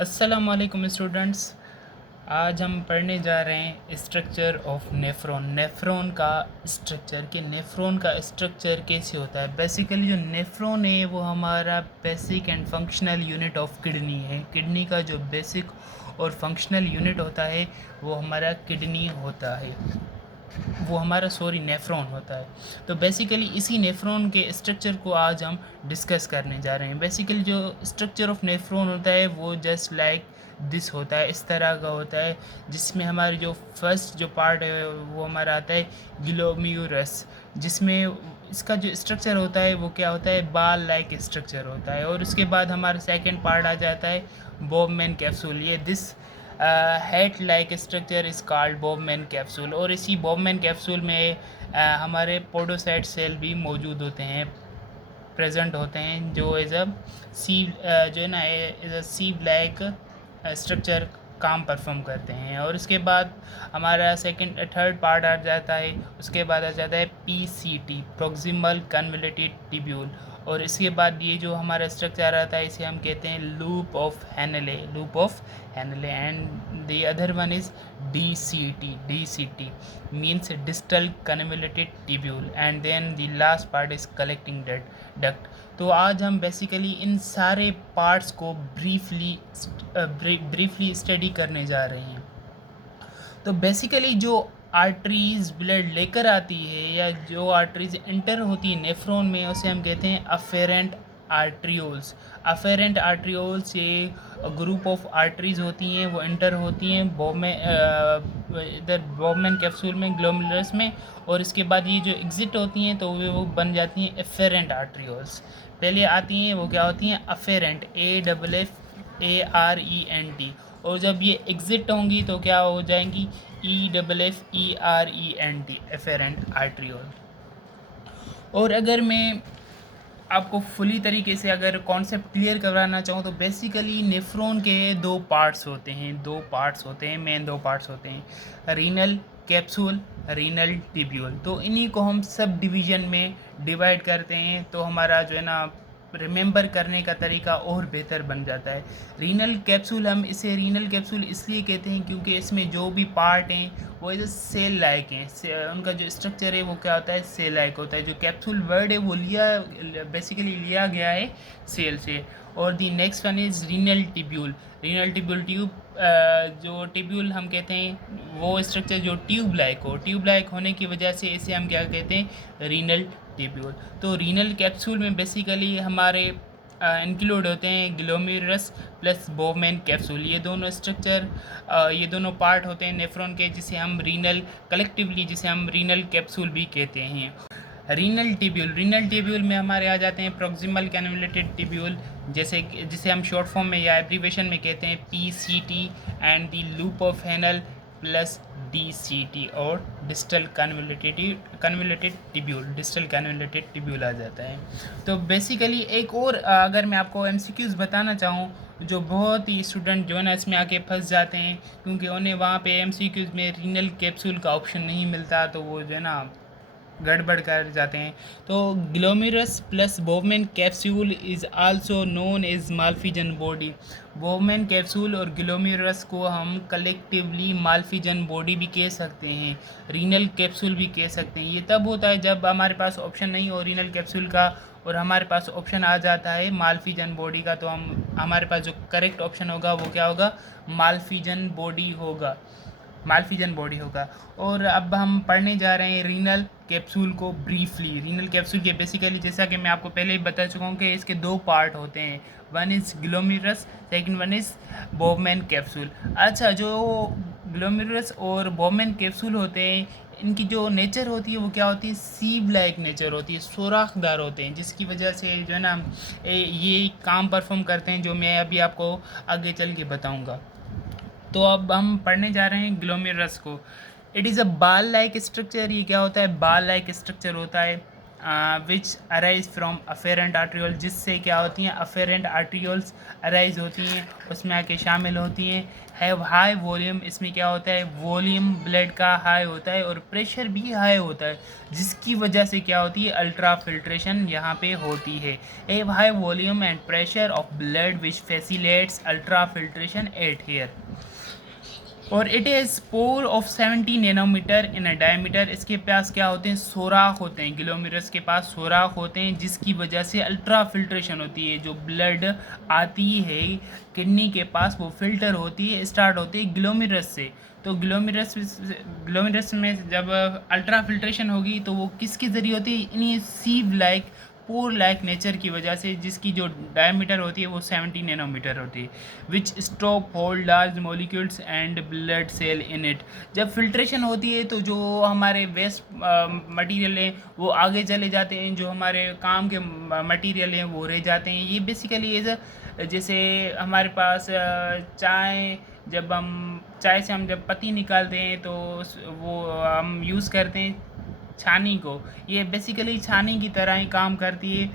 अस्सलाम वालेकुम स्टूडेंट्स। आज हम पढ़ने जा रहे हैं स्ट्रक्चर ऑफ नेफ्रॉन। नेफ्रॉन का स्ट्रक्चर कि नेफ्रॉन का स्ट्रक्चर कैसे होता है। बेसिकली जो नेफ्रॉन है वो हमारा basic and functional unit of kidney है। किडनी का जो बेसिक और फंक्शनल यूनिट होता है वो हमारा किडनी होता है, वो हमारा नेफ्रॉन होता है। तो बेसिकली इसी नेफ्रॉन के स्ट्रक्चर को आज हम डिस्कस करने जा रहे हैं। बेसिकली जो स्ट्रक्चर ऑफ नेफ्रॉन होता है वो जस्ट लाइक दिस होता है, इस तरह का होता है, जिसमें हमारी जो फर्स्ट जो पार्ट है वो हमारा आता है ग्लोम्यूरस, जिसमें इसका जो स्ट्रक्चर होता है वो क्या होता है, बाल लाइक स्ट्रक्चर होता है। और उसके बाद हमारा सेकेंड पार्ट आ जाता है बॉबमैन कैप्सूल। ये this head like structure is called Bowman capsule. और इसी बॉबमैन कैप्सूल में हमारे पोडोसाइट सेल भी मौजूद होते हैं, प्रेजेंट होते हैं, जो एज अ सी जो है ना एज अ सीव लाइक स्ट्रक्चर काम परफॉर्म करते हैं। और उसके बाद हमारा सेकंड थर्ड पार्ट आ जाता है, उसके बाद आ जाता है PCT, प्रॉक्सिमल कन्वोल्यूटेड ट्यूब्यूल। और इसके बाद ये जो हमारा स्ट्रक्चर आता है इसे हम कहते हैं loop of Henle, loop of Henle. And the other one is DCT means distal convoluted tubule, and then the last part is collecting duct। तो आज हम बेसिकली इन सारे पार्ट्स को ब्रीफली स्टडी करने जा रहे हैं। तो बेसिकली जो आर्टरीज ब्लड लेकर आती है या जो आर्टरीज इंटर होती है नेफ्रॉन में, उसे हम कहते हैं अफेरेंट आर्ट्रियोल्स। अफेरेंट आर्ट्रियोल्स ये ग्रुप ऑफ आर्टरीज होती हैं, वो इंटर होती हैं इधर बॉबमैन कैप्सूल में, ग्लोमेरुलस में। और इसके बाद ये जो एग्जिट होती हैं तो वो बन जाती हैं एफेरेंट आर्ट्रियोल्स। पहले आती हैं वो क्या होती हैं, अफेरेंट, AFFARENT। और जब ये एग्जिट होंगी तो क्या हो जाएंगी, EFFERENT, एफेरेंट आर्ट्रियोल। और अगर मैं आपको फुली तरीके से अगर कॉन्सेप्ट क्लियर करवाना चाहूँ तो बेसिकली नेफ्रॉन के दो पार्ट्स होते हैं, मेन दो पार्ट्स होते हैं, रीनल कैप्सूल, रीनल टिब्यूल। तो इन्हीं को हम सब डिवीज़न में डिवाइड करते हैं, तो हमारा जो है ना रिमेंबर करने का तरीका और बेहतर बन जाता है। रीनल कैप्सूल, हम इसे रीनल कैप्सूल इसलिए कहते हैं क्योंकि इसमें जो भी पार्ट हैं वो एज सेल लाइक हैं, उनका जो स्ट्रक्चर है वो क्या होता है, सेल लाइक होता है। जो कैप्सूल वर्ड है वो बेसिकली लिया गया है सेल से। और दी next one is renal tubule. Renal tubule tube, जो टिब्यूल हम कहते हैं वो स्ट्रक्चर जो ट्यूब लाइक हो, ट्यूब लाइक होने की वजह से इसे हम क्या कहते हैं, रीनल टिब्यूल। तो रीनल कैप्सूल में बेसिकली हमारे इंक्लूड होते हैं ग्लोमेरुलस प्लस बॉबमैन कैप्सूल। ये दोनों स्ट्रक्चर, ये दोनों पार्ट होते हैं नेफ्रॉन के, जिसे हम रीनल कलेक्टिवली जिसे हम रीनल कैप्सूल भी कहते हैं। रीनल टिब्यूल में हमारे आ जाते हैं प्रॉक्सिमल कन्वोल्यूटेड टिब्यूल, जिसे हम शॉर्ट फॉर्म में या एब्रीवेशन में कहते हैं PCT, and the loop of Henle plus DCT। और डिस्टल कन्वोल्यूटेड टिब्यूल आ जाता है। तो बेसिकली एक और अगर मैं आपको MCQs बताना चाहूँ, जो बहुत ही स्टूडेंट जो है ना इसमें आके फंस जाते हैं, क्योंकि उन्हें वहाँ पे MCQs में रीनल कैप्सूल का ऑप्शन नहीं मिलता, तो वो जो है ना गड़बड़ कर जाते हैं। तो glomerulus plus Bowman capsule is also known as Malpighian body. Bowman capsule और ग्लोमेरुलस को हम कलेक्टिवली माल्फिजन बॉडी भी कह सकते हैं, रीनल कैप्सूल भी कह सकते हैं। ये तब होता है जब हमारे पास ऑप्शन नहीं हो रीनल कैप्सूल का और हमारे पास ऑप्शन आ जाता है माल्फिजन बॉडी का, तो हमारे पास जो करेक्ट ऑप्शन होगा वो क्या होगा, माल्फिजन बॉडी होगा। और अब हम पढ़ने जा रहे हैं रीनल कैप्सूल को ब्रीफली। रीनल कैप्सूल के बेसिकली जैसा कि मैं आपको पहले ही बता चुका हूँ कि इसके दो पार्ट होते हैं, one is glomerulus, second one is Bowman capsule. अच्छा, जो ग्लोमेरुलस और बॉबमैन कैप्सूल होते हैं इनकी जो नेचर होती है वो क्या होती है, सीव लाइक नेचर होती है, सुराखदार होते हैं, जिसकी वजह से जो है ना ये काम परफॉर्म करते हैं, जो मैं अभी आपको आगे चल के बताऊँगा। तो अब हम पढ़ने जा रहे हैं ग्लोमेरुलस को। इट इज़ अ बाल लाइक स्ट्रक्चर। ये क्या होता है, बाल लाइक स्ट्रक्चर होता है। विच अराइज फ्रॉम अफेरेंट आर्ट्रियोल, जिससे क्या होती हैं अफेरेंट आर्ट्रियोल्स अराइज होती हैं, उसमें आके शामिल होती हैं। हैव हाई वॉल्यूम, इसमें क्या होता है वॉल्यूम ब्लड का हाई होता है और प्रेशर भी हाई होता है, जिसकी वजह से क्या होती है अल्ट्रा फिल्ट्रेशन यहाँ पे होती है। Have high volume and pressure of blood which facilitates ultra filtration at here. और it is pore of 70 nanometre in a diameter, इसके पास क्या होते हैं सुराख होते हैं, ग्लोमेरुलस के पास सुराख होते हैं, जिसकी वजह से अल्ट्रा फिल्ट्रेशन होती है। जो ब्लड आती है किडनी के पास वो फिल्टर होती है, स्टार्ट होती है ग्लोमेरुलस से। तो ग्लोमेरुलस में जब अल्ट्रा फिल्ट्रेशन होगी तो वो किसके ज़रिए होती है, इन्हीं सीव लाइक पोर लाइक नेचर की वजह से, जिसकी जो डायमीटर होती है वो 70 नैनोमीटर होती है। Which stop hold large molecules and blood cell in it. जब फिल्ट्रेशन होती है तो जो हमारे वेस्ट मटेरियल हैं वो आगे चले जाते हैं, जो हमारे काम के मटेरियल हैं वो रह जाते हैं। ये बेसिकली एज जैसे हमारे पास चाय, जब हम चाय से हम जब पत्ती निकालते हैं तो वो हम यूज़ करते हैं छानी को, ये बेसिकली छानी की तरह ही काम करती है।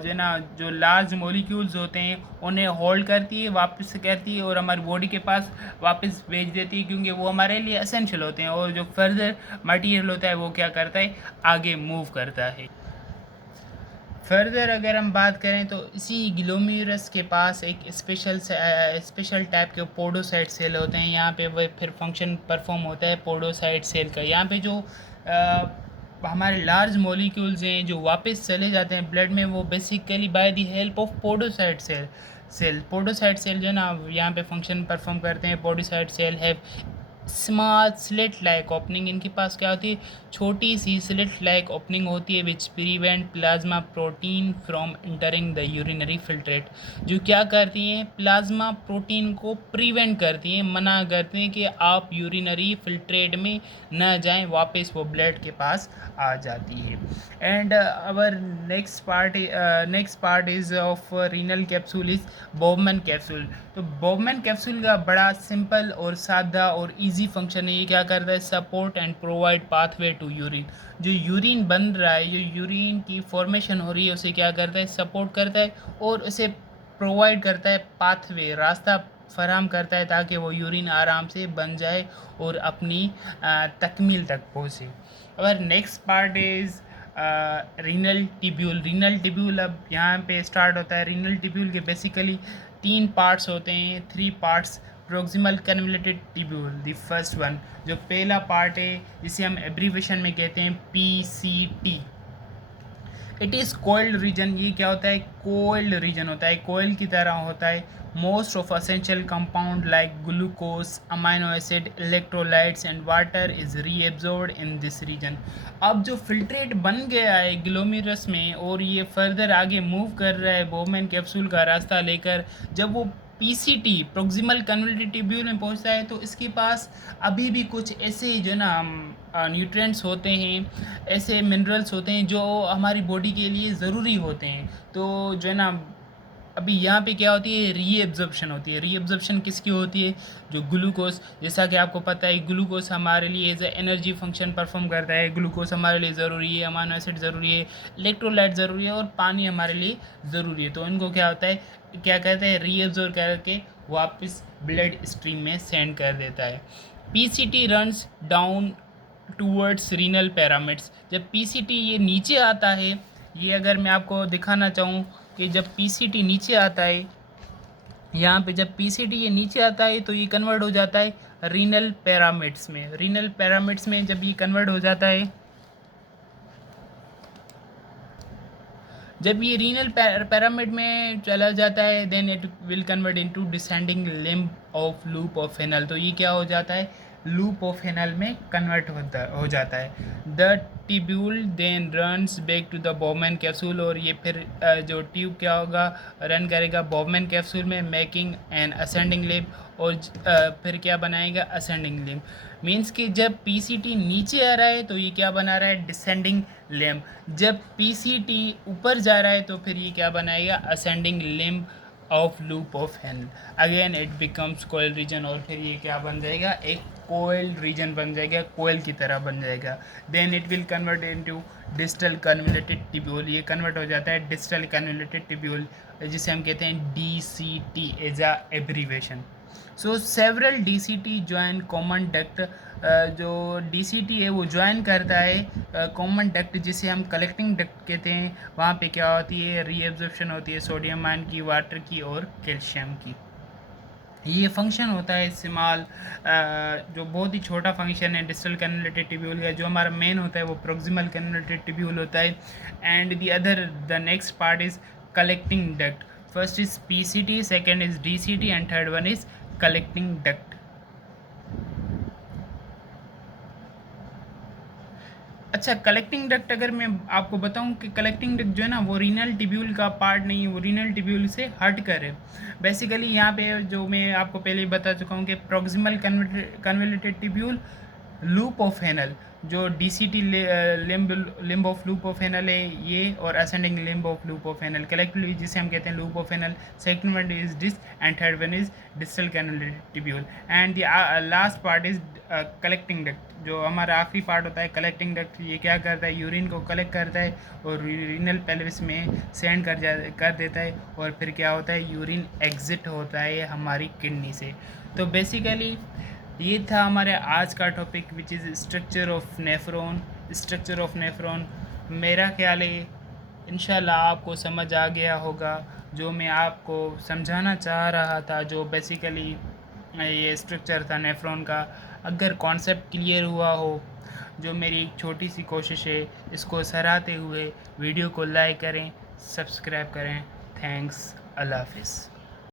जो है ना जो लार्ज मॉलिक्यूल्स होते हैं उन्हें होल्ड करती है, वापस करती है और हमारी बॉडी के पास वापस भेज देती है, क्योंकि वो हमारे लिए एसेंशियल होते हैं। और जो फर्दर मटेरियल होता है वो क्या करता है आगे मूव करता है। फर्दर अगर हम बात करें तो इसी ग्लोमेरुलस के पास एक स्पेशल टाइप के पोडोसाइट सेल होते हैं। यहाँ पे वो फिर फंक्शन परफॉर्म होता है पोडोसाइट सेल का। यहाँ पे जो हमारे लार्ज मॉलिक्यूल्स हैं जो वापस चले जाते हैं ब्लड में, वो basically by the help of podocyte podocyte cell जो है ना यहाँ पे फंक्शन परफॉर्म करते हैं। Podocyte cell have small slit like opening, इनके पास क्या होती है छोटी सी स्लिट लाइक ओपनिंग होती है, which prevent plasma protein from entering the urinary filtrate, जो क्या करती हैं प्लाज्मा प्रोटीन को प्रिवेंट करती हैं, मना करती हैं कि आप यूरिनरी फिल्ट्रेट में न जाएं, वापस वो ब्लड के पास आ जाती है। And our next part is of renal capsule is Bowman capsule. तो बॉबमैन कैप्सूल का बड़ा सिंपल और सादा और इजी फंक्शन है। ये क्या करता है support and provide pathway to urine, जो यूरिन बन रहा है, जो यूरिन की फॉर्मेशन हो रही है उसे क्या करता है सपोर्ट करता है और उसे प्रोवाइड करता है पाथवे, रास्ता फराहम करता है ताकि वो यूरिन आराम से बन जाए और अपनी तकमील तक पहुँचे। और next part is renal tubule अब यहाँ पे स्टार्ट होता है। रीनल टिब्यूल के बेसिकली 3 पार्ट्स होते हैं, 3 parts. Proximal convoluted tubule the first one, जो पहला पार्ट है जिसे हम एब्रीवेशन में कहते हैं PCT। It is cold region, ये क्या होता है कोल्ड रीजन होता है, कोयल की तरह होता है। Most of essential compound like glucose, amino acid, electrolytes and water is reabsorbed in this region. अब जो फिल्ट्रेट बन गया है ग्लोमेरुलस में और ये फर्दर आगे मूव कर रहा है बॉबमैन कैप्सूल का रास्ता लेकर, जब वो PCT प्रोक्सिमल कन्वोल्यूटेड टिब्यूल में पहुंचता है तो इसके पास अभी भी कुछ ऐसे जो ना न्यूट्रिएंट्स होते हैं, ऐसे मिनरल्स होते हैं जो हमारी बॉडी के लिए ज़रूरी होते हैं। तो जो है ना अभी यहाँ पे क्या होती है रीएब्जॉर्प्शन होती है। रीएब्जॉर्प्शन किसकी होती है जो ग्लूकोज, जैसा कि आपको पता है ग्लूकोज हमारे लिए as a energy function perform करता है। ग्लूकोज हमारे लिए ज़रूरी है, अमाइनो एसिड ज़रूरी है, इलेक्ट्रोलाइट ज़रूरी है और पानी हमारे लिए ज़रूरी है। तो इनको क्या होता है क्या कहते हैं रीएब्जॉर्ब करके वापस ब्लड स्ट्रीम में सेंड कर देता है। PCT runs down towards renal pyramids. जब PCT ये नीचे आता है, ये अगर मैं आपको दिखाना चाहूँ कि जब PCT नीचे आता है, यहाँ पे जब PCT ये नीचे आता है तो ये कन्वर्ट हो जाता है रीनल पैरामिड्स में। रीनल पैरामिड्स में जब ये कन्वर्ट हो जाता है, जब ये रीनल पैरामिड में चला जाता है then it will convert into descending limb of loop of Henle. तो ये क्या हो जाता है लूप ऑफ हेनल में कन्वर्ट हो जाता है। The tubule then runs back to the Bowman capsule, और ये फिर जो ट्यूब क्या होगा रन करेगा बॉबमैन कैप्सूल में, मेकिंग एन असेंडिंग लिम्ब, और फिर क्या बनाएगा असेंडिंग लिम्ब। मीन्स कि जब PCT नीचे आ रहा है तो ये क्या बना रहा है डिसेंडिंग लिम्ब, जब PCT ऊपर जा रहा है तो फिर ये क्या बनाएगा ascending limb of loop of Henle. Again it becomes coil region, और फिर ये क्या बन जाएगा एक कोयल रीजन बन जाएगा, कोयल की तरह बन जाएगा। Then it will convert into distal convoluted tubule, ये कन्वर्ट हो जाता है डिस्टल कन्वोल्यूटेड ट्यूब्यूल, जिसे हम कहते हैं DCT as a abbreviation. So several DCT join common duct, जो DCT है वो ज्वाइन करता है कॉमन डक्ट जिसे हम कलेक्टिंग डक्ट कहते हैं। वहाँ पे क्या होती है, रीएब्जॉर्प्शन होती है सोडियम आयन की, वाटर की और कैल्शियम की। ये फंक्शन होता है इस्तेमाल, जो बहुत ही छोटा फंक्शन है डिस्टल कैनुलेटेड ट्यूब्यूल का। जो हमारा मेन होता है वो प्रोक्सिमल कैनुलेटेड ट्यूब्यूल होता है, and the next part is collecting duct. First is PCT, second is DCT and third one is collecting duct. अच्छा, कलेक्टिंग डक्ट अगर मैं आपको बताऊं कि कलेक्टिंग डक्ट जो है ना वो रीनल ट्यूब्यूल का पार्ट नहीं है, वो रीनल ट्यूब्यूल से हट कर है। बेसिकली यहाँ पे जो मैं आपको पहले ही बता चुका हूँ कि proximal convoluted tubule loop of Henle, जो DCT limb of loop of Henle है ये, और ascending limb of loop of Henle collectively जिसे हम कहते हैं loop of Henle. Second one is this and third one is distal convoluted tubule, and the last part is collecting duct. जो हमारा आखिरी पार्ट होता है कलेक्टिंग डक्ट, ये क्या करता है, यूरिन को कलेक्ट करता है और रीनल पेल्विस में सेंड कर देता है, और फिर क्या होता है, यूरिन एग्जिट होता है हमारी किडनी से। तो बेसिकली ये था हमारे आज का topic which is structure of nephron. Structure of nephron मेरा ख्याल है इंशाल्लाह आपको समझ आ गया होगा, जो मैं आपको समझाना चाह रहा था, जो बेसिकली ये स्ट्रक्चर था नेफ्रॉन का। अगर कॉन्सेप्ट क्लियर हुआ हो, जो मेरी एक छोटी सी कोशिश है, इसको सराहते हुए वीडियो को लाइक करें, सब्सक्राइब करें। थैंक्स, अल्लाह हाफिज़।